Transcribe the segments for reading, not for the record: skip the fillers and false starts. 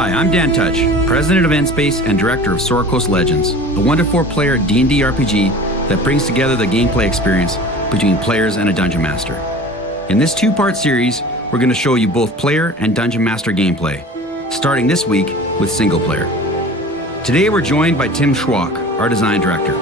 Hi, I'm Dan Touch, President of Endspace and Director of Sword Coast Legends, a 1-to-4 player D&D RPG that brings together the gameplay experience between players and a Dungeon Master. In this 2-part series, we're going to show you both player and Dungeon Master gameplay, starting this week with single player. Today we're joined by Tim Schwach, our design director.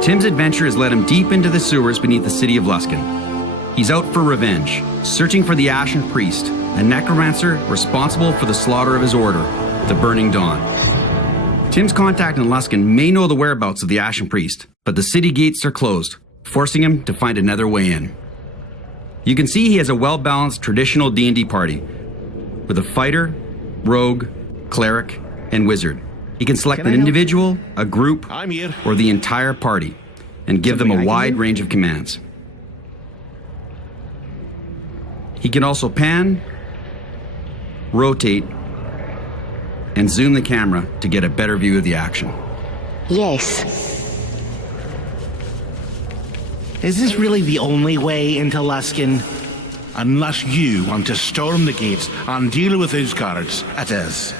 Tim's adventure has led him deep into the sewers beneath the city of Luskan. He's out for revenge, searching for the Ashen Priest, a necromancer responsible for the slaughter of his order, the Burning Dawn. Tim's contact in Luskan may know the whereabouts of the Ashen Priest, but the city gates are closed, forcing him to find another way in. You can see he has a well-balanced traditional D&D party, with a fighter, rogue, cleric, and wizard. He can select an individual, a group, or the entire party, and give them a wide range of commands. He can also pan, rotate, and zoom the camera to get a better view of the action. Yes. Is this really the only way into Luskan? Unless you want to storm the gates and deal with those guards, it is.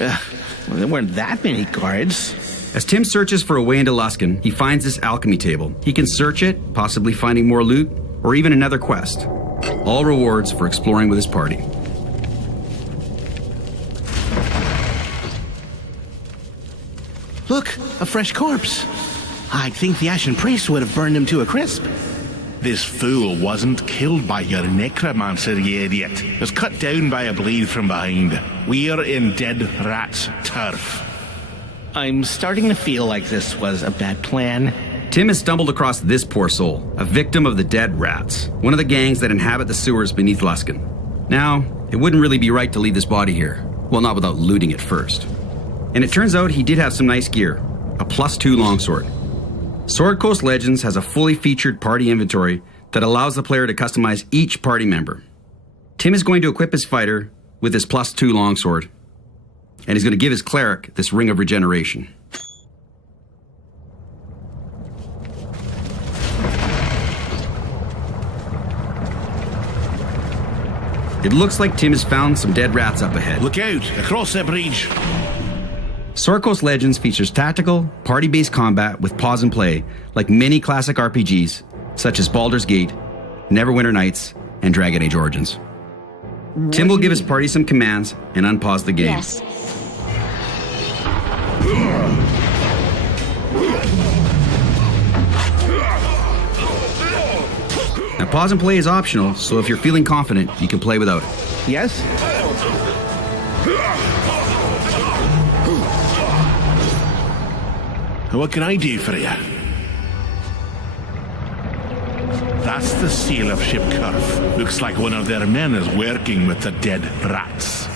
Well, there weren't that many guards. As Tim searches for a way into Luskan, he finds this alchemy table. He can search it, possibly finding more loot, or even another quest. All rewards for exploring with his party. Look, a fresh corpse. I think the Ashen Priest would have burned him to a crisp. This fool wasn't killed by your necromancer, you idiot. He was cut down by a blade from behind. We're in dead rat's turf. I'm starting to feel like this was a bad plan. Tim has stumbled across this poor soul, a victim of the Dead Rats, one of the gangs that inhabit the sewers beneath Luskan. Now, it wouldn't really be right to leave this body here. Well, not without looting it first. And it turns out he did have some nice gear, a +2 longsword. Sword Coast Legends has a fully featured party inventory that allows the player to customize each party member. Tim is going to equip his fighter with his +2 longsword, and he's going to give his cleric this ring of regeneration. It looks like Tim has found some dead rats up ahead. Look out, across the bridge. Sword Coast Legends features tactical, party-based combat with pause and play, like many classic RPGs, such as Baldur's Gate, Neverwinter Nights, and Dragon Age Origins. Tim will give his party some commands and unpause the game. Yes. Now, pause and play is optional, so if you're feeling confident, you can play without it. Yes? What can I do for you? That's the seal of Ship Curve. Looks like one of their men is working with the dead rats.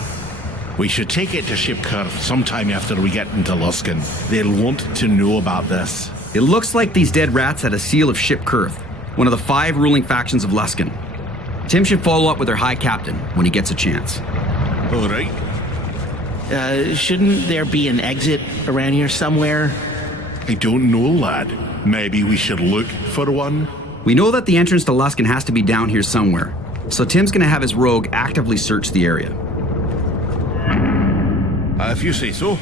We should take it to Ship Curve sometime after we get into Luskan. They'll want to know about this. It looks like these dead rats had a seal of Ship Kurth, one of the 5 ruling factions of Luskan. Tim should follow up with their high captain when he gets a chance. All right. Shouldn't there be an exit around here somewhere? I don't know, lad. Maybe we should look for one? We know that the entrance to Luskan has to be down here somewhere, so Tim's going to have his rogue actively search the area. If you say so.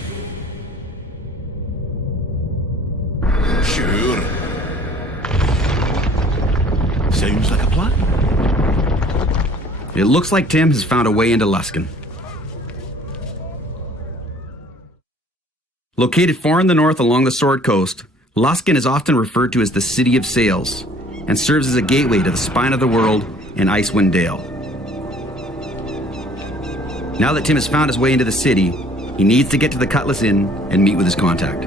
Sure. Sounds like a plan. It looks like Tim has found a way into Luskan. Located far in the north along the Sword Coast, Luskan is often referred to as the City of Sails and serves as a gateway to the spine of the world in Icewind Dale. Now that Tim has found his way into the city, he needs to get to the Cutlass Inn and meet with his contact.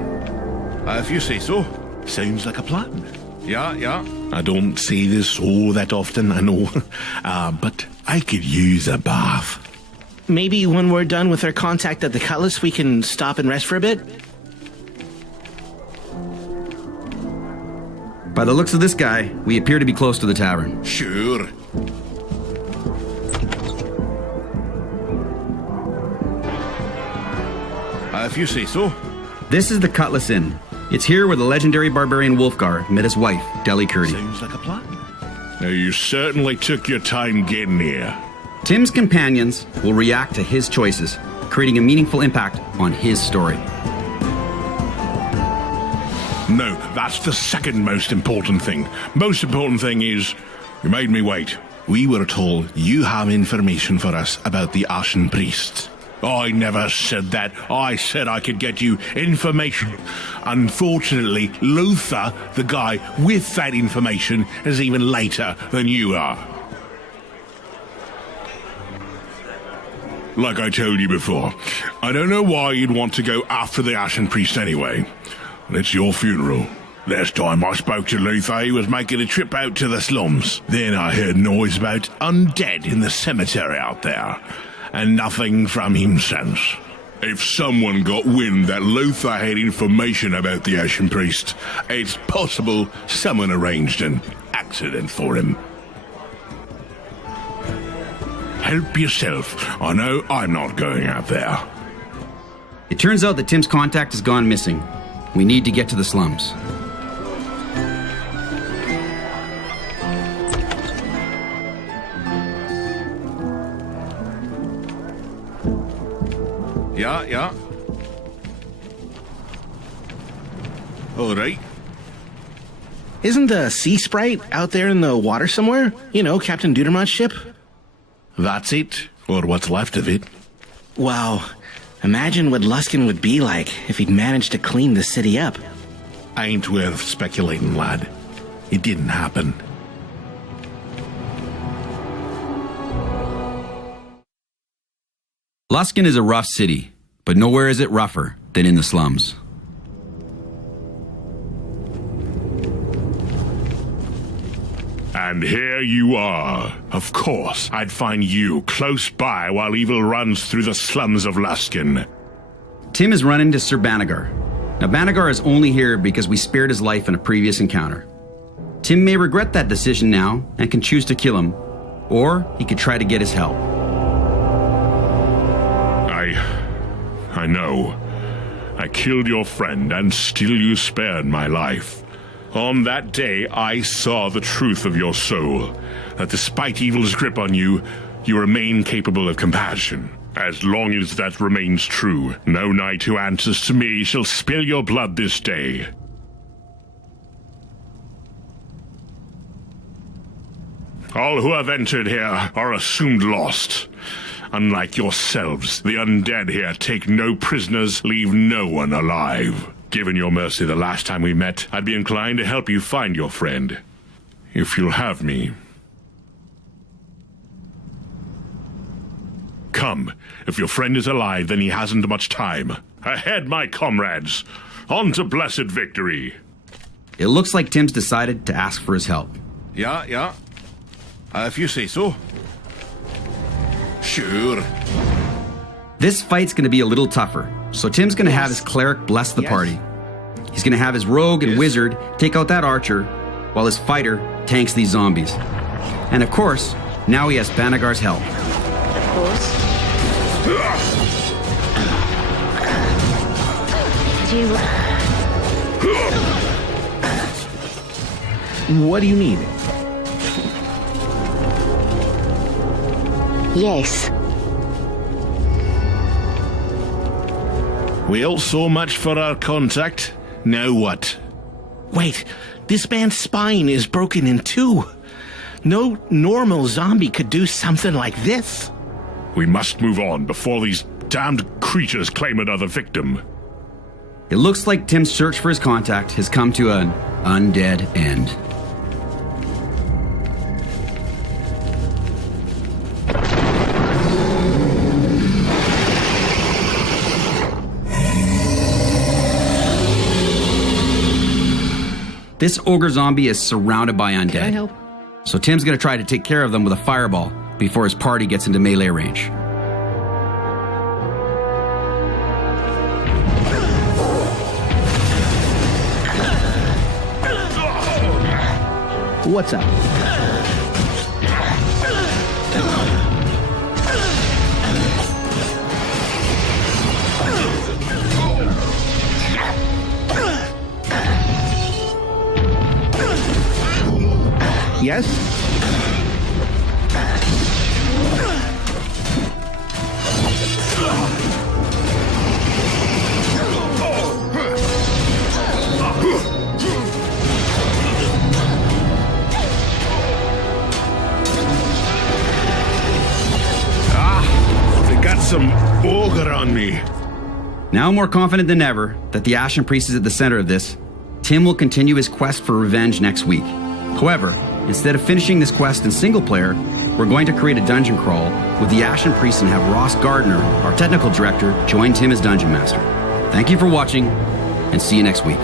If you say so. Sounds like a plan. Yeah. I don't say this all that often, I know. But I could use a bath. Maybe when we're done with our contact at the Cutlass, we can stop and rest for a bit? By the looks of this guy, we appear to be close to the tavern. Sure. If you say so. This is the Cutlass Inn. It's here where the legendary barbarian Wolfgar met his wife, Deli Curdy. Sounds like a plan. Now, you certainly took your time getting here. Tim's companions will react to his choices creating a meaningful impact on his story. No, that's the second most important thing. Most important thing is, you made me wait. We were told you have information for us about the Ashen Priest. I never said that. I said I could get you information. Unfortunately, Luther, the guy with that information, is even later than you are. Like I told you before, I don't know why you'd want to go after the Ashen Priest anyway. It's your funeral. Last time I spoke to Luther, he was making a trip out to the slums. Then I heard noise about undead in the cemetery out there. And nothing from him since. If someone got wind that Luther had information about the Ashen Priest, it's possible someone arranged an accident for him. Help yourself. I know I'm not going out there. It turns out that Tim's contact has gone missing. We need to get to the slums. Yeah. All right. Isn't the Sea Sprite out there in the water somewhere? You know, Captain Dudermont's ship? That's it, or what's left of it. Wow. Imagine what Luskin would be like if he'd managed to clean the city up. Ain't worth speculating, lad. It didn't happen. Luskin is a rough city, but nowhere is it rougher than in the slums. And here you are. Of course, I'd find you close by while evil runs through the slums of Luskin. Tim is run into Sir Banagher. Now, Banagher is only here because we spared his life in a previous encounter. Tim may regret that decision now and can choose to kill him, or he could try to get his help. I know. I killed your friend, and still you spared my life. On that day, I saw the truth of your soul, that despite evil's grip on you, you remain capable of compassion. As long as that remains true, no knight who answers to me shall spill your blood this day. All who have entered here are assumed lost. Unlike yourselves, the undead here take no prisoners, leave no one alive. Given your mercy the last time we met, I'd be inclined to help you find your friend. If you'll have me. Come. If your friend is alive, then he hasn't much time. Ahead, my comrades! On to blessed victory! It looks like Tim's decided to ask for his help. Yeah. If you say so. Sure. This fight's going to be a little tougher, so Tim's going to have his cleric bless the party. He's going to have his rogue and wizard take out that archer, while his fighter tanks these zombies. And of course, now he has Banaghar's help. Of course. What do you need? Yes. Well, so much for our contact. Now what? Wait, this man's spine is broken in two. No normal zombie could do something like this. We must move on before these damned creatures claim another victim. It looks like Tim's search for his contact has come to an undead end. This ogre zombie is surrounded by undead. Can I help? So Tim's going to try to take care of them with a fireball before his party gets into melee range. What's up? Yes? Now more confident than ever that the Ashen Priest is at the center of this, Tim will continue his quest for revenge next week. However, instead of finishing this quest in single player, we're going to create a dungeon crawl with the Ashen Priest and have Ross Gardner, our technical director, join Tim as Dungeon Master. Thank you for watching, and see you next week.